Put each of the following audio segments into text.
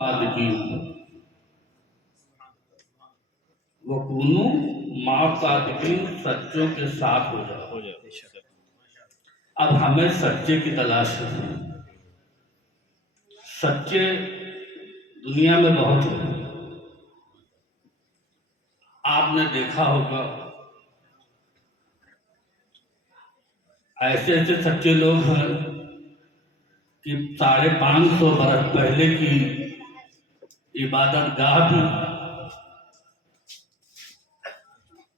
सादिकीन वकूनू माँ सादिकीन, सच्चों के साथ हो जाओ। अब हमें सच्चे की तलाश है। सच्चे दुनिया में बहुत हैं। आपने देखा होगा ऐसे ऐसे सच्चे लोग हैं कि 550 बरस पहले की इबादत गाह भी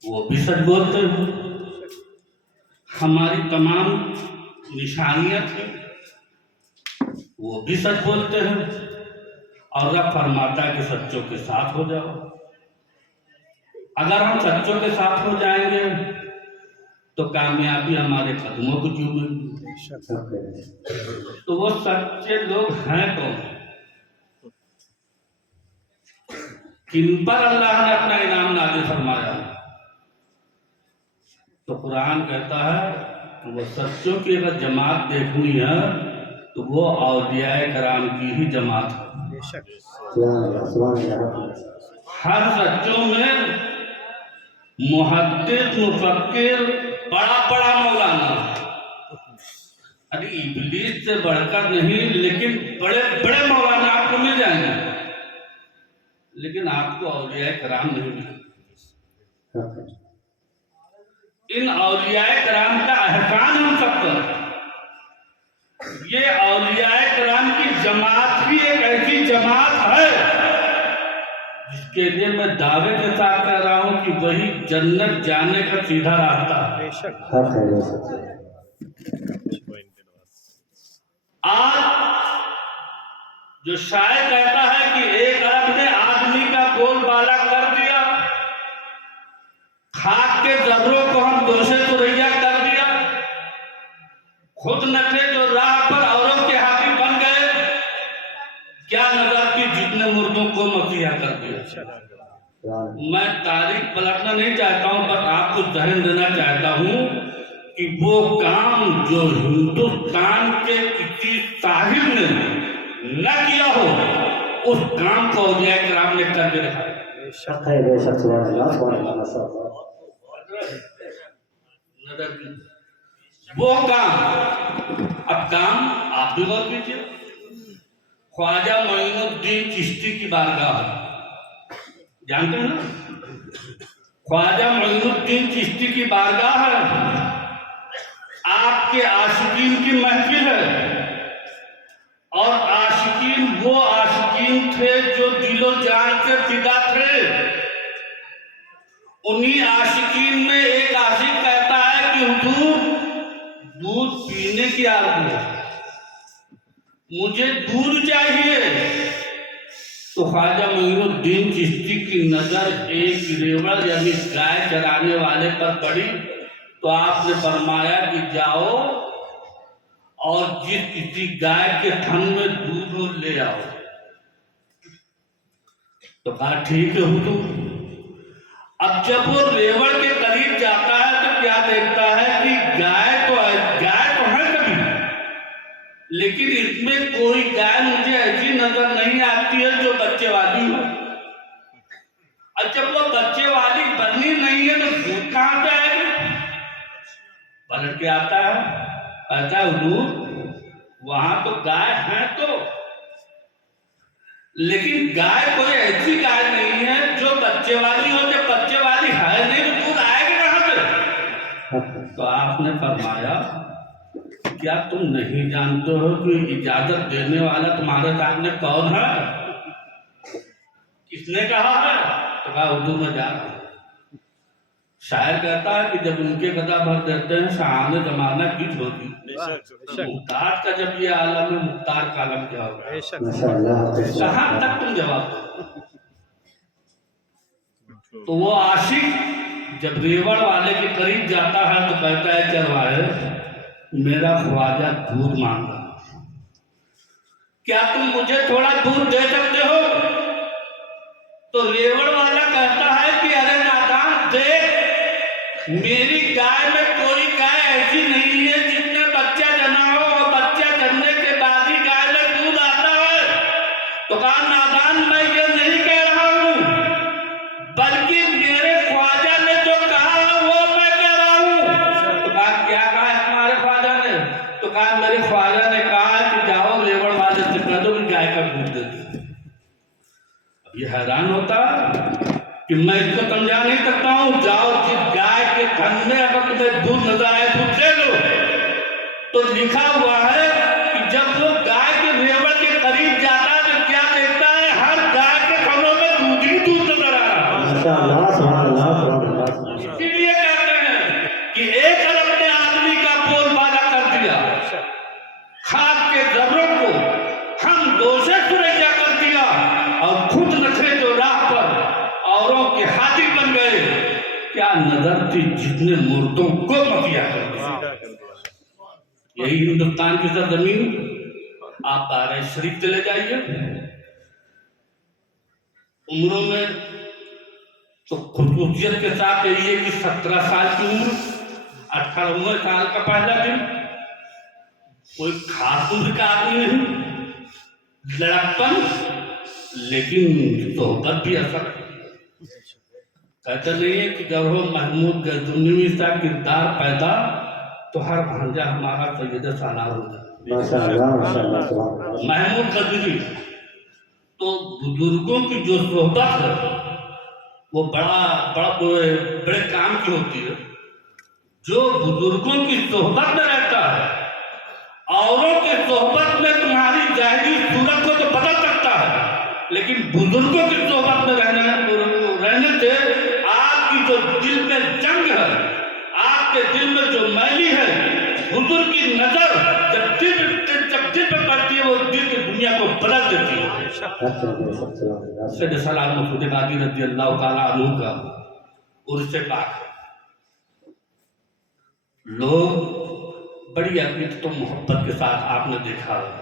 वो भी सच बोलते हैं। हमारी तमाम निशानियां थी वो भी सच बोलते हैं। और रब फरमाता है कि सच्चों के साथ हो जाओ। अगर हम सच्चों के साथ हो जाएंगे तो कामयाबी हमारे कदमों को चूमेगी। तो वो सच्चे लोग हैं कौन? किन पर अल्लाह ने अपना इनाम नाज़िल फरमाया? तो कुरान कहता है वो सच्चों की अगर जमात देखनी है तो वो औलियाए कराम की ही जमात है। हर सच्चों में मुहद्दिस, मुफक्किर, बड़ा बड़ा मौलाना, अरे इब्लीस से बढ़कर नहीं, लेकिन बड़े बड़े मौलाना आपको मिल जाएंगे, लेकिन आपको औलियाए कराम नहीं मिलेंगे। इन औलियाए कराम का एहसान हम सब पर। ये औलियाए कराम की जमात भी एक ऐसी जमात है जिसके लिए मैं दावे के साथ कह रहा हूं कि वही जन्नत जाने का सीधा रास्ता है। आज जो शायर कहता है कि एक अरब ने आदमी का बोलबाला कर दिया, खाक के जर्रों को हम दोषे तुरैया कर दिया, खुद न थे जो राह पर औरों के हाथी बन गए, क्या नजर की जितने मुर्दों को मसीहा कर दिया। मैं तारीख पलटना नहीं चाहता हूं, बस आपको जहन देना चाहता हूं कि वो काम जो हिंदुस्तान के किसी साहिब ने न किया हो, उस काम को औलियाए किराम ने करके रखा। वो काम, अब काम आप भी गौर कीजिए। ख्वाजा मोइनुद्दीन चिश्ती की बारगाह, जानते हैं ना? ख्वाजा मोइनुद्दीन चिश्ती की बारगाह है, आपके आशिकीन की महफिल है। और आशिकीन वो आशिकीन थे जो दिलो जान से फिदा थे। उन्हीं आशिकीन में एक आशिक कहता है कि हुजूर दूध पीने की आरज़ू है, मुझे दूध चाहिए। तो ख्वाजा मोइनुद्दीन चिश्ती की नजर एक रेवड़ यानी गाय चराने वाले पर पड़ी, तो आपने फरमाया कि जाओ और जिस किसी गाय के थन में दूध हो ले आओ। तो कहा ठीक है हुजूर। अब जब वो रेवड़ के करीब जाता है तो क्या देखता है कि गाय तो है कभी, लेकिन इसमें कोई गाय मुझे ऐसी नजर नहीं आती है जो बच्चे वाली हो। और जब वो बच्चे वाली बननी नहीं है तो दूध कहां से आएगी? पलट के आता है, कहता है हुजूर वहां तो गाय है तो, लेकिन गाय कोई ऐसी गाय नहीं है जो बच्चे वाली हो। जब बच्चे वाली है नहीं तो दूध आएगी कहां से? तो आपने फरमाया क्या तुम नहीं जानते हो कि इजाजत देने वाला तुम्हारे सामने कौन है? किसने कहा है? तो कहा उर्दू में जा रहा हूं। शायर कहता है कि जब उनके गदा भर देते हैं शाहाने जमाना किस होती, मुख्तार का जब ये आलम है, मुख्तार का आलम क्या होगा? कहां तक तुम जवाब दो? तो वो आशिक जब रेवड़ वाले के करीब जाता है तो कहता है चलवाए मेरा ख्वाजा दूध मांग रहा, क्या तुम मुझे थोड़ा दूध दे सकते हो? तो रेवड़ वाला कहता है कि अरे नादान देख, मेरी गाय में कोई गाय ऐसी नहीं है जिसने बच्चा जना हो और बच्चा जनने के बाद ही गाय में दूध आता है। तो कहा नादान मैं ये नहीं कह रहा हूं, बल्कि मेरे ख्वाजा ने जो कहा वो मैं कह रहा हूं। तो कहा क्या कहा है हमारे ख्वाजा ने? तो कहा मेरे ख्वाजा ने कहा कि जाओ लेबर वाले से कह दो कि गाय का दूध दे दो। अब ये हैरान होता कि मैं इसको समझा नहीं सकता हूं। जाओ जिस गाय के थन में अगर तुम्हें दूध नजर आए दूध ले लो। तो लिखा हुआ है कि जब वो गाय के रेवड़ के करीब जाता है तो क्या देखता है? हर गाय के थनों में दूध ही दूध नजर आ रहा है। इसीलिए कहते हैं कि एक अरब ने आदमी का बोलबाला कर दिया, खाद के जर्रों को हम दोषे सुरैया कर दिया और खुद नखरे जो राह पर औरों के हाथी बन गए। क्या नजर थी जितने मुर्दों को मतिया कर दिया। यही हिंदुस्तान की सरजमीन। आप बारह शरीफ चले जाइए, उम्रों में तो खुसूसियत के साथ यही है कि 17 साल की उम्र, 18वें साल का पहला दिन, कोई खास उम्र का आदमी नहीं, लड़कपन, लेकिन सोहबत भी असर। कहते नहीं है कि जब हो महमूद गजनवी सा किरदार पैदा तो हर भांजा हमारा सैयद सालार हो जाए। महमूद गजनवी तो बुजुर्गों की जो सोहबत है वो बड़े काम की होती है। जो बुजुर्गों की सोहबत में रहता है, औरों के सोहबत में तुम्हारी जाहिरी सूरत को तो बदल सकता है, लेकिन बुजुर्गों की सोहबत में रहने से आपकी जो दिल में जंग है, आपके दिल में जो मैली है, बुजुर्ग की नजर जब दिल पर पड़ती है वो दिल की दुनिया को बदल देती है। सैयद सलाम मसूद कादी रज़ी अल्लाह ताला अन्हु का उर्स पाक है। लोग बड़ी अकीदत तो मोहब्बत के साथ आपने देखा है,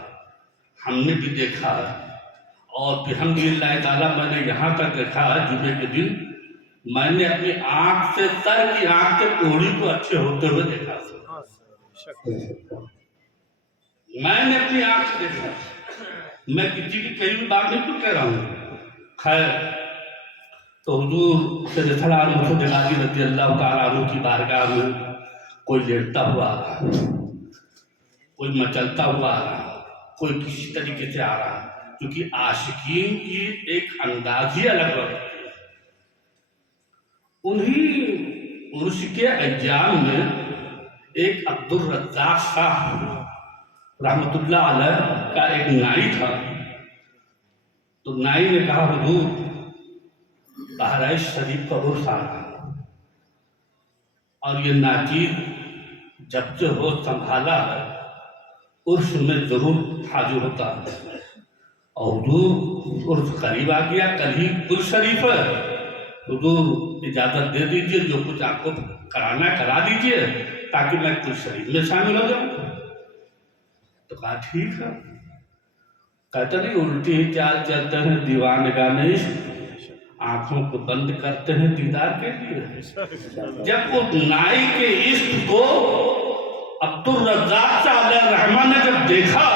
हमने भी देखा है, और अल्हम्दुलिल्लाह ताला मैंने यहाँ तक देखा है जुमे के दिन मैंने अपनी आंख से सर की आंख के कोहड़ी को अच्छे होते हुए देखा। मैंने अपनी आंख से देखा। मैं किसी की कहीं भी बात नहीं तो कह रहा हूँ। खैर, तो हुजूर सैयद सलाम मसूद कादी रज़ी अल्लाह ताला अन्हु की बारगाह में कोई लेटता हुआ आ रहा, कोई मचलता हुआ आ रहा, कोई किसी तरीके से आ रहा, क्योंकि आशिकीन की एक अंदाज ही अलग होती है। उन्हीं उर्स के अय्याम में एक अब्दुल रज़्ज़ाक साहब रहमतुल्लाह अलैह का एक नाई था। तो नाई ने कहा हुजूर बहराइच शरीफ का उर्स आ रहा और ये नाचीज जब से हो संभाला है उर्स में जरूर हाजिर होता है। और हुजूर उर्स करीब आ गया, कल ही कुल शरीफ है, हुजूर इजाजत दे दीजिए, जो कुछ आपको कराना करा दीजिए ताकि मैं कुल शरीफ में शामिल हो जाऊं। तो कहा ठीक है। कहते नहीं उल्टी ही चाल चलते हैं दीवानगाने इश्क, आंखों को बंद करते हैं दीदार के लिए। जब उस नाई के इश्क को अब्दुल रज़्ज़ाक साहब रहमान ने जब देखा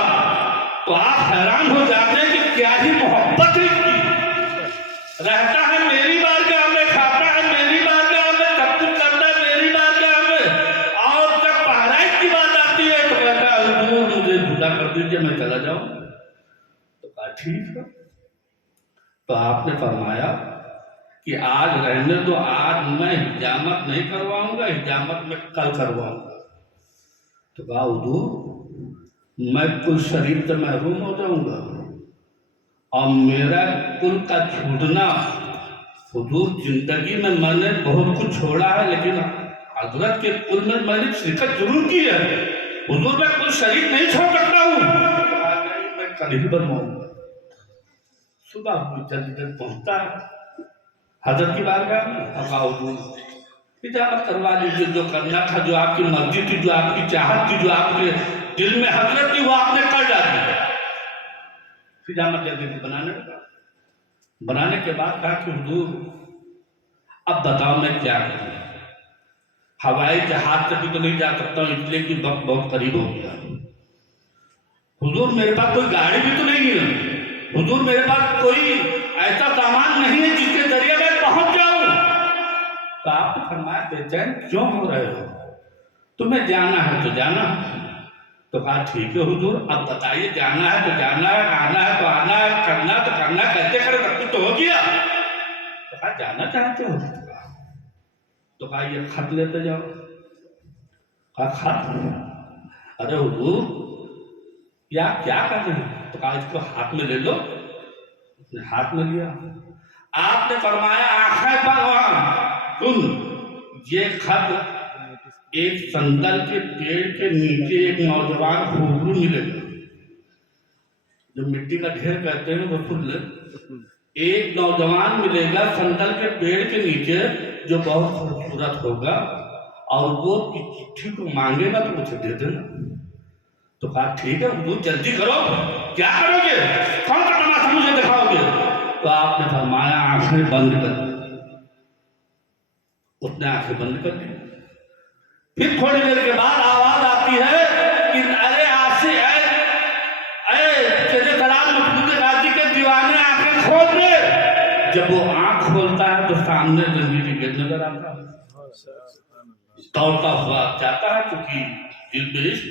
तो आप हैरान हो जाते हैं कि क्या ही मोहब्बत है इसकी। रहता है मेरी बारगाह में, खाता है मेरी बारगाह में, सब कुछ करता है मेरी बारगाह में, और जब बहराइच की बात आती है तो कहता है हुजूर मुझे जुदा कर दीजिए, मैं चला जाऊं। तो कहा ठीक है। तो आपने फरमाया कि आज रहने दो, आज मैं हिजामत नहीं करवाऊंगा, हिजामत में कल करवाऊंगा। तो कहा हुजूर मैं कुल शरीफ से महरूम हो जाऊंगा और मेरा कुल का छूटना, हुजूर जिंदगी में मैंने बहुत कुछ छोड़ा है लेकिन हजरत के कुल में मैंने शिरकत जरूर की है, हुजूर मैं कुल शरीफ नहीं छोड़ सकता हूँ। मैं कल ही बनवाऊंगा। सुबह जल्दी जल्दी पहुंचता है हजरत की बारगाह में। अब हुजूर इजाजत करवा लीजिए, जो करना था, जो आपकी मर्जी थी, जो आपकी चाहत थी, जो आपके दिल में हजरत थी वो आपने कर डाली। हिजामत जल्दी बनाने के बाद कहा कि हुजूर अब बताओ मैं क्या करूं। हवाई जहाज से भी तो नहीं जा सकता हूं इसलिए कि वक्त बहुत करीब हो गया। हुजूर मेरे पास कोई गाड़ी भी तो नहीं है, हुजूर मेरे पास कोई ऐसा सामान नहीं है जिसके जरिए मैं पहुंच जाऊं। तो आपने फरमाया बेचैन क्यों हो रहे हो, तुम्हें जाना है तो जाना। तो कहा ठीक है हुजूर, अब बताइए, जाना है तो जाना है, आना है तो आना है, करना तो करना, कैसे करे, सब कुछ तो हो गया। तो कहा जाना चाहते हो? तो कहा ये खत लेते जाओ। कहा खत? अरे हुजूर या क्या कर रहे हैं? तो कहा इसको हाथ में ले लो। उसने हाथ में लिया। आपने फरमाया आंखें बंद, सुन ये खत एक संदल के पेड़ के नीचे एक नौजवान खूबरू मिलेगा, जो मिट्टी का ढेर कहते हैं वो सुन ले। एक नौजवान मिलेगा संदल के पेड़ के नीचे जो बहुत खूबसूरत होगा, और वो चिट्ठी को मांगेगा तो उसे दे देना। तो कहा ठीक है वो जल्दी करो, क्या करोगे, कौन सा तमाशा मुझे दिखाओगे? तो आपने फरमाया आंखें बंद कर दी। उसने आंखें बंद कर दी। फिर थोड़ी देर के बाद आवाज आती है कि अरे आशी तेरे सलाम मखदूम गाजी के दीवाने आंखें खोल दे। जब वो आंख खोलता है तो सामने जंजीरी गेट नजर आता है। दौड़ता हुआ जाता है, क्योंकि दिल में इश्क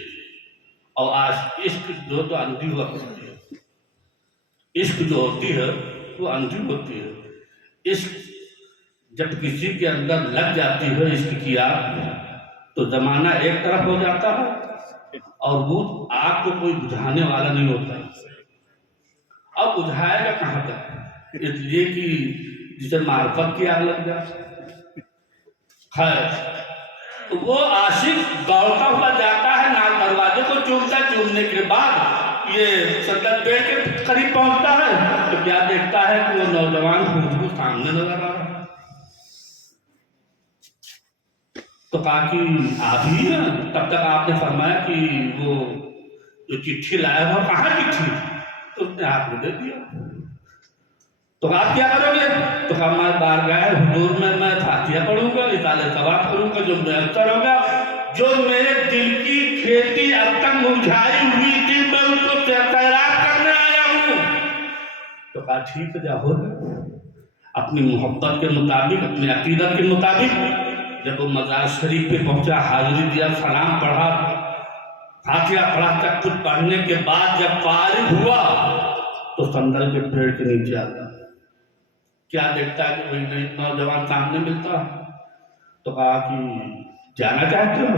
और आज इश्क जो तो अंधी हुआ करती है, इश्क जो होती है वो अंधी होती है। इश्क जब किसी के अंदर लग जाती है इश्क की आग, तो जमाना एक तरफ हो जाता है और वो आग को कोई बुझाने वाला नहीं होता। अब बुझाएगा कहाँ तक, इसलिए कि जिसे मार्फत की आग लग जाए। खैर तो वो आशिक दौड़ता हुआ जाता है, नाल दरवाजे को चूमता, चूमने के बाद ये संदल पेड़ के करीब पहुंचता है तो क्या देखता है कि वो नौजवान खूबरू सामने नजर आ रहा है। तो कहा कि आप ही हैं? तब तक आपने फरमाया कि वो जो चिट्ठी लाया था कहाँ चिट्ठी? तो उसने हाथ में दे दिया। तो आप क्या करोगे? तो कहा मैं बारगाह हुजूर में मैं फातिहा पढ़ूंगा, इताले सवाब करूंगा, जो बेहतर होगा, जो मेरे दिल की खेती अब तक मुरझाई हुई थी मैं उसको तैराक करने आया हूँ। तो कहा ठीक है जाओ, अपनी मोहब्बत के मुताबिक, अपनी अकीदत के मुताबिक जब वो मजार शरीफ पे पहुंचा, हाजिरी दिया, सलाम पढ़ा, फातिहा पढ़ा, तक कुछ पढ़ने के बाद जब फारिग हुआ तो संदल के पेड़ के नीचे आता, क्या देखता है कि वही नौजवान सामने मिलता। तो कहा कि जाना चाहते हो?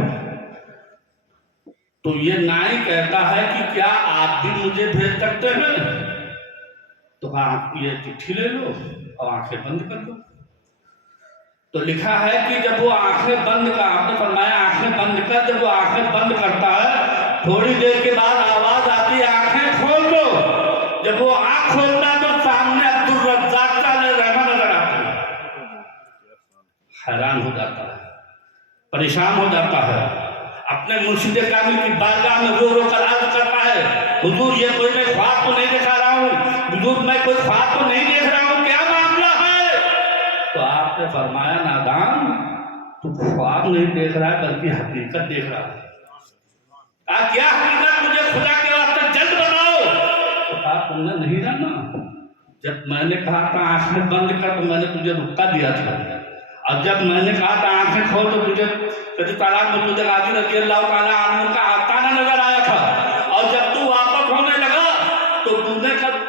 तो ये नाई कहता है कि क्या आप भी मुझे भेज सकते हैं? तो कहा ये चिट्ठी ले लो और आंखें बंद कर दो। तो लिखा है कि जब वो आंखें बंद का, आपने फरमाया आंखें बंद कर, जब वो आंखें बंद करता है थोड़ी देर के बाद आवाज आती है आंखें खोल दो। जब वो आंख खोलता है तो सामने अब्दुल रज्जाक रहमा नजर आता है। हैरान हो जाता है, परेशान हो जाता है, अपने मुर्शिद कामिल की बारगाह में रो रो कर अर्ज करता है हुजूर ये कोई मैं ख्वाब तो नहीं दिखा रहा हूँ, हुजूर मैं कोई ख्वाब तो नहीं देख रहा हूँ, क्या मामला है? तो आपने फरमाया नादान तू ख्वाब नहीं देख रहा है बल्कि हकीकत देख रहा है। क्या हकीकत? मुझे खुदा के वास्ते जल्द बताओ। तो कहा तुमने नहीं जाना, जब मैंने कहा था आंखें बंद कर तो मैंने तुझे रुका दिया था, और जब मैंने कहा था आंखें खोल तो तुझे कभी तालाब में तुझे गाजी रजी अल्लाह ताला अन्हु का आताना नजर आया था, और जब तू वापस होने लगा तो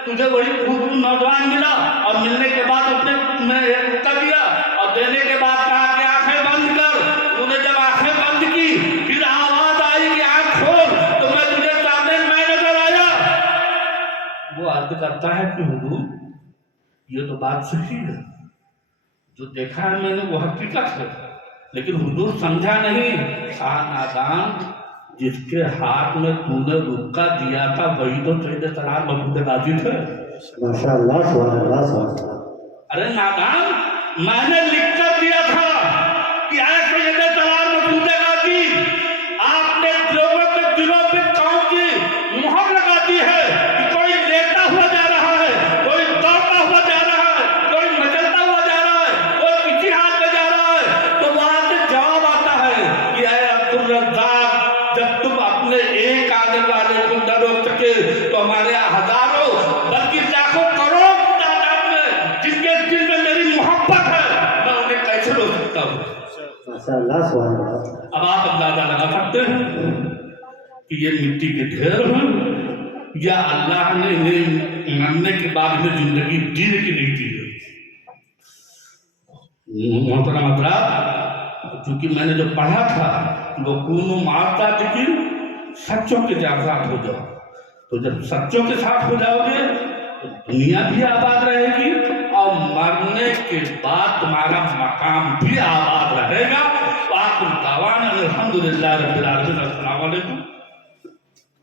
तुझे वही खूबरू नौजवान मिला, और मिलने के बाद उसने तुम्हें एक रुका दिया और देने के बाद कहा कि आंखें बंद कर। तूने जब आंखें बंद की फिर आवाज आई कि आंख खोल, तो मैं तुझे सामने मैं नजर आया। वो अर्ज करता है कि हुजूर ये तो बात सही है, जो देखा है मैंने वो हकीकत है, लेकिन हुजूर समझा नहीं। कहा नादान जिसके हाथ में तूने रुक्का दिया था वही तो सैयद सलाम मखदूम गाजी थे। माशाअल्लाह सुभान अल्लाह। अरे नादान मैंने लिख कर दिया था कि आए सैयद सलाम मखदूम गाजी, आपने लोगों के दिलों पे कौन सी मोहर लगा दी है कि कोई लेटा हुआ जा रहा है, कोई दौड़ता हुआ जा रहा है, कोई मचलता हुआ जा रहा है, कोई किसी हाथ में जा रहा है। तो वहां से जवाब आता है कि अरे अब्दुल रज्जाक जब तुम अपने एक आने वाले को न रोक सके तो हमारे हजारों बल्कि लाखों माशाअल्लाह सुभान अल्लाह। अब आप अंदाजा लगा सकते हैं कि ये मिट्टी के ढेर हैं या अल्लाह ने इन्हें मरने के बाद इन्हें जिंदगी दी कि नहीं दी है। मोहतरम हज़रात, क्योंकि मैंने जो पढ़ा था वो कूनो मारता लेकिन सच्चों के साथ हो जाओ, तो जब सच्चों के साथ हो जाओगे तो दुनिया भी आबाद रहेगी और मरने के बाद तुम्हारा मकाम भी आबाद रहेगा। वाक़िल दावाना अल्हम्दुलिल्लाह रब्बिल आलमीन। अस्सलामु अलैकुम।